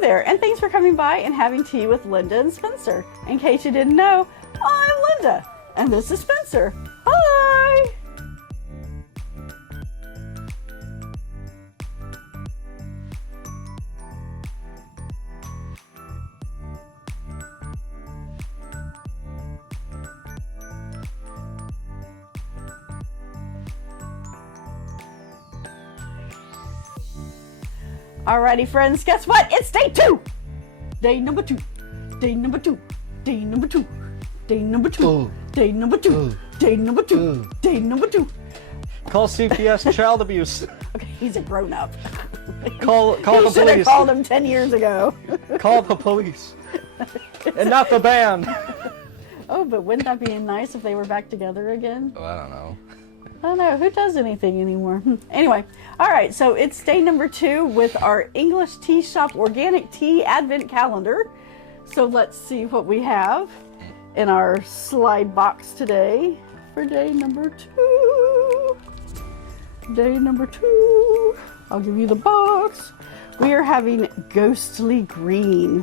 there, and thanks for coming by and having tea with Linda and Spencer. In case you didn't know, I'm Linda, and this is Spencer. Hi! Alrighty, friends, guess what? It's day 2! Day number 2. Day number 2. Day number 2. Day number 2. Day number 2. Day number 2. Day number 2. Call CPS child abuse. Okay, he's a grown-up. Call the police. You should have called him 10 years ago. Call the police. And not the band. Oh, but wouldn't that be nice if they were back together again? Oh, I don't know. I don't know. Who does anything anymore? Anyway, all right, so it's day number 2 with our English Tea Shop Organic Tea Advent Calendar. So let's see what we have in our slide box today for day number 2. Day number 2. I'll give you the box. We are having Ghostly Green.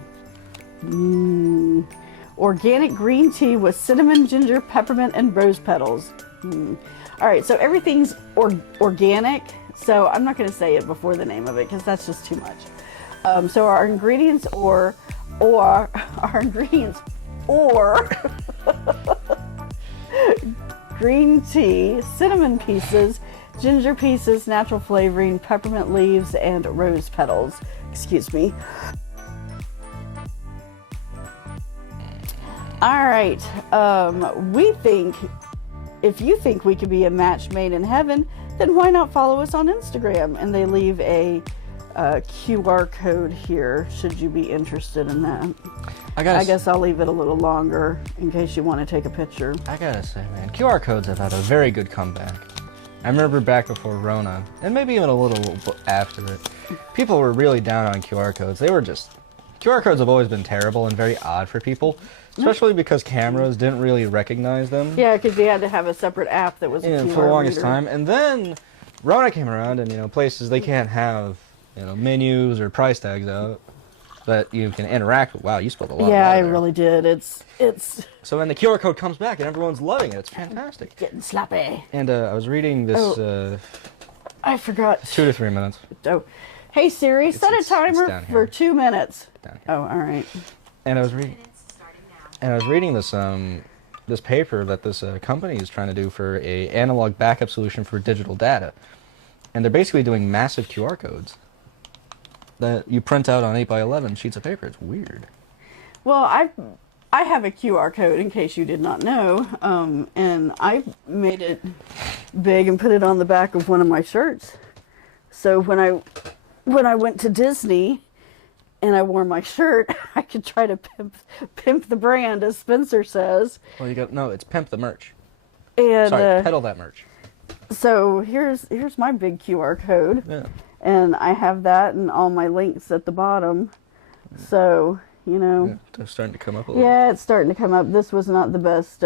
Organic green tea with cinnamon, ginger, peppermint, and rose petals. All right, so everything's organic, so I'm not going to say it before the name of it because that's just too much. So our ingredients or green tea, cinnamon pieces, ginger pieces, natural flavoring, peppermint leaves, and rose petals. Excuse me. All right, we think if you think we could be a match made in heaven, then why not follow us on Instagram? And they leave a QR code here, should you be interested in that. I guess I'll leave it a little longer in case you want to take a picture. I gotta say, man, QR codes have had a very good comeback. I remember back before Rona, and maybe even a little after it, people were really down on QR codes. QR codes have always been terrible and very odd for people. Especially because cameras didn't really recognize them. Yeah, because you had to have a separate app that was a QR for the longest reader. time. And then Rona came around, and places they can't have menus or price tags out, but you can interact with. Wow, you spelled a lot. Yeah, I really did. It's. So when the QR code comes back, and everyone's loving it, it's fantastic. Getting sloppy. And I was reading this. I forgot. 2 to 3 minutes. Oh, hey Siri, set a timer for 2 minutes. Oh, all right. And I was reading this this paper that this company is trying to do for a analog backup solution for digital data, and they're basically doing massive QR codes that you print out on 8x11 sheets of paper. It's weird. Well, I have a QR code in case you did not know, and I made it big and put it on the back of one of my shirts. So when I went to Disney and I wore my shirt, I could try to pimp the brand, as Spencer says. Well, it's pimp the merch. And sorry, peddle that merch. So here's my big QR code. Yeah. And I have that and all my links at the bottom. So, Yeah, it's starting to come up a little. Yeah, it's starting to come up. This was not the best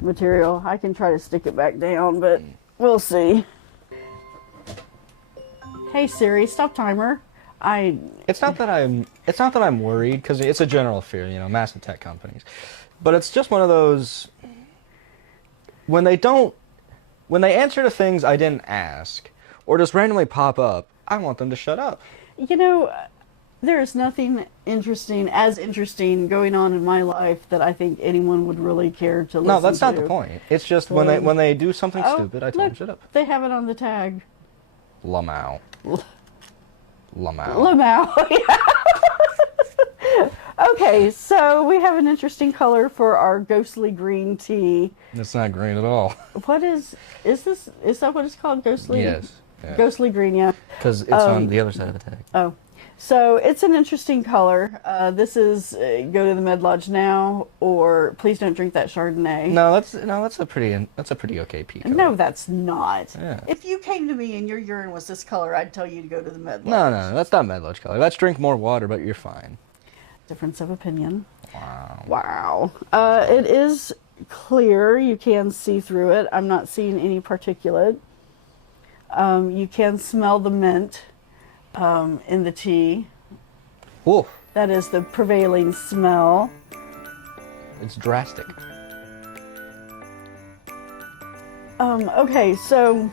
material. I can try to stick it back down, but we'll see. Hey Siri, stop timer. It's not that I'm worried, because it's a general fear, massive tech companies. But it's just one of those, when they answer to things I didn't ask, or just randomly pop up, I want them to shut up. There is nothing as interesting going on in my life that I think anyone would really care to listen to. No, that's not the point. It's just when they do something stupid, I tell them shut up. They have it on the tag. Lamau. Yeah. Okay, so we have an interesting color for our ghostly green tea. It's not green at all. What is that what it's called? Ghostly? Yes. Yeah. Ghostly green, yeah. Because it's on the other side of the tag. Oh. So it's an interesting color. This is go to the Med Lodge now, or please don't drink that Chardonnay. No, that's a pretty okay pea color. No, that's not. Yeah. If you came to me and your urine was this color, I'd tell you to go to the Med Lodge. No, that's not Med Lodge color. That's drink more water, but you're fine. Difference of opinion. Wow. It is clear. You can see through it. I'm not seeing any particulate. You can smell the mint in the tea. Ooh, That is the prevailing smell. it's drastic. Okay, so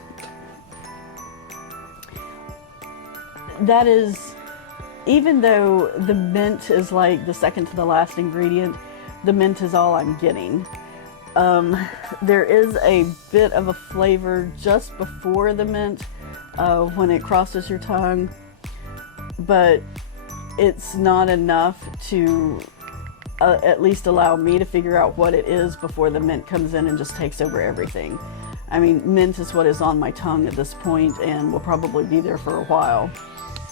that is, even though the mint is like the second to the last ingredient, the mint is all I'm getting. There is a bit of a flavor just before the mint when it crosses your tongue, but it's not enough to at least allow me to figure out what it is before the mint comes in and just takes over everything. I mean, mint is what is on my tongue at this point and will probably be there for a while.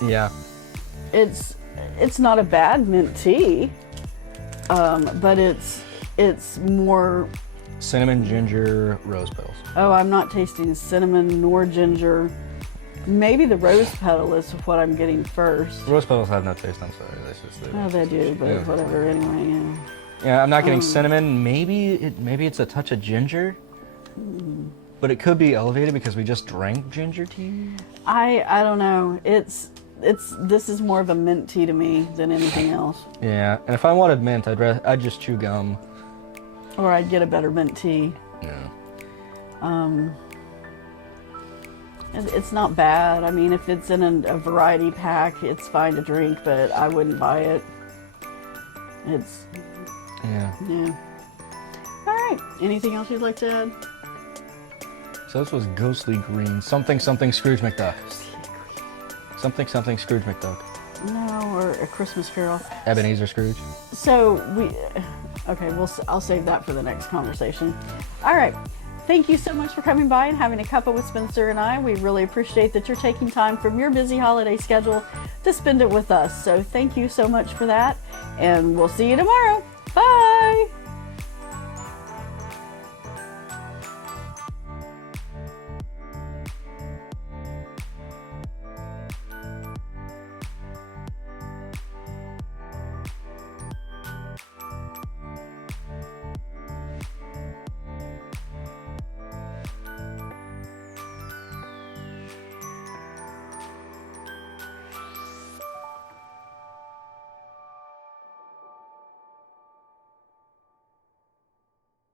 Yeah. It's not a bad mint tea, but it's more. Cinnamon, ginger, rose petals. Oh, I'm not tasting cinnamon nor ginger. Maybe the rose petal is what I'm getting first. Rose petals have no taste, I'm sorry. That's just the... Oh, they do, but Yeah. whatever. Anyway, yeah. Yeah, I'm not getting cinnamon. Maybe it's a touch of ginger. But it could be elevated because we just drank ginger tea. I don't know. This is more of a mint tea to me than anything else. Yeah, and if I wanted mint, I'd just chew gum. Or I'd get a better mint tea. Yeah. It's not bad. I mean, if it's in a variety pack, it's fine to drink, but I wouldn't buy it. It's, Yeah. yeah. All right. Anything else you'd like to add? So this was ghostly green. Something Scrooge McDuck. Something Scrooge McDuck. No, or A Christmas Carol. Ebenezer Scrooge. So okay, I'll save that for the next conversation. All right. Thank you so much for coming by and having a cuppa with Spencer and I. We really appreciate that you're taking time from your busy holiday schedule to spend it with us. So thank you so much for that, and we'll see you tomorrow. Bye.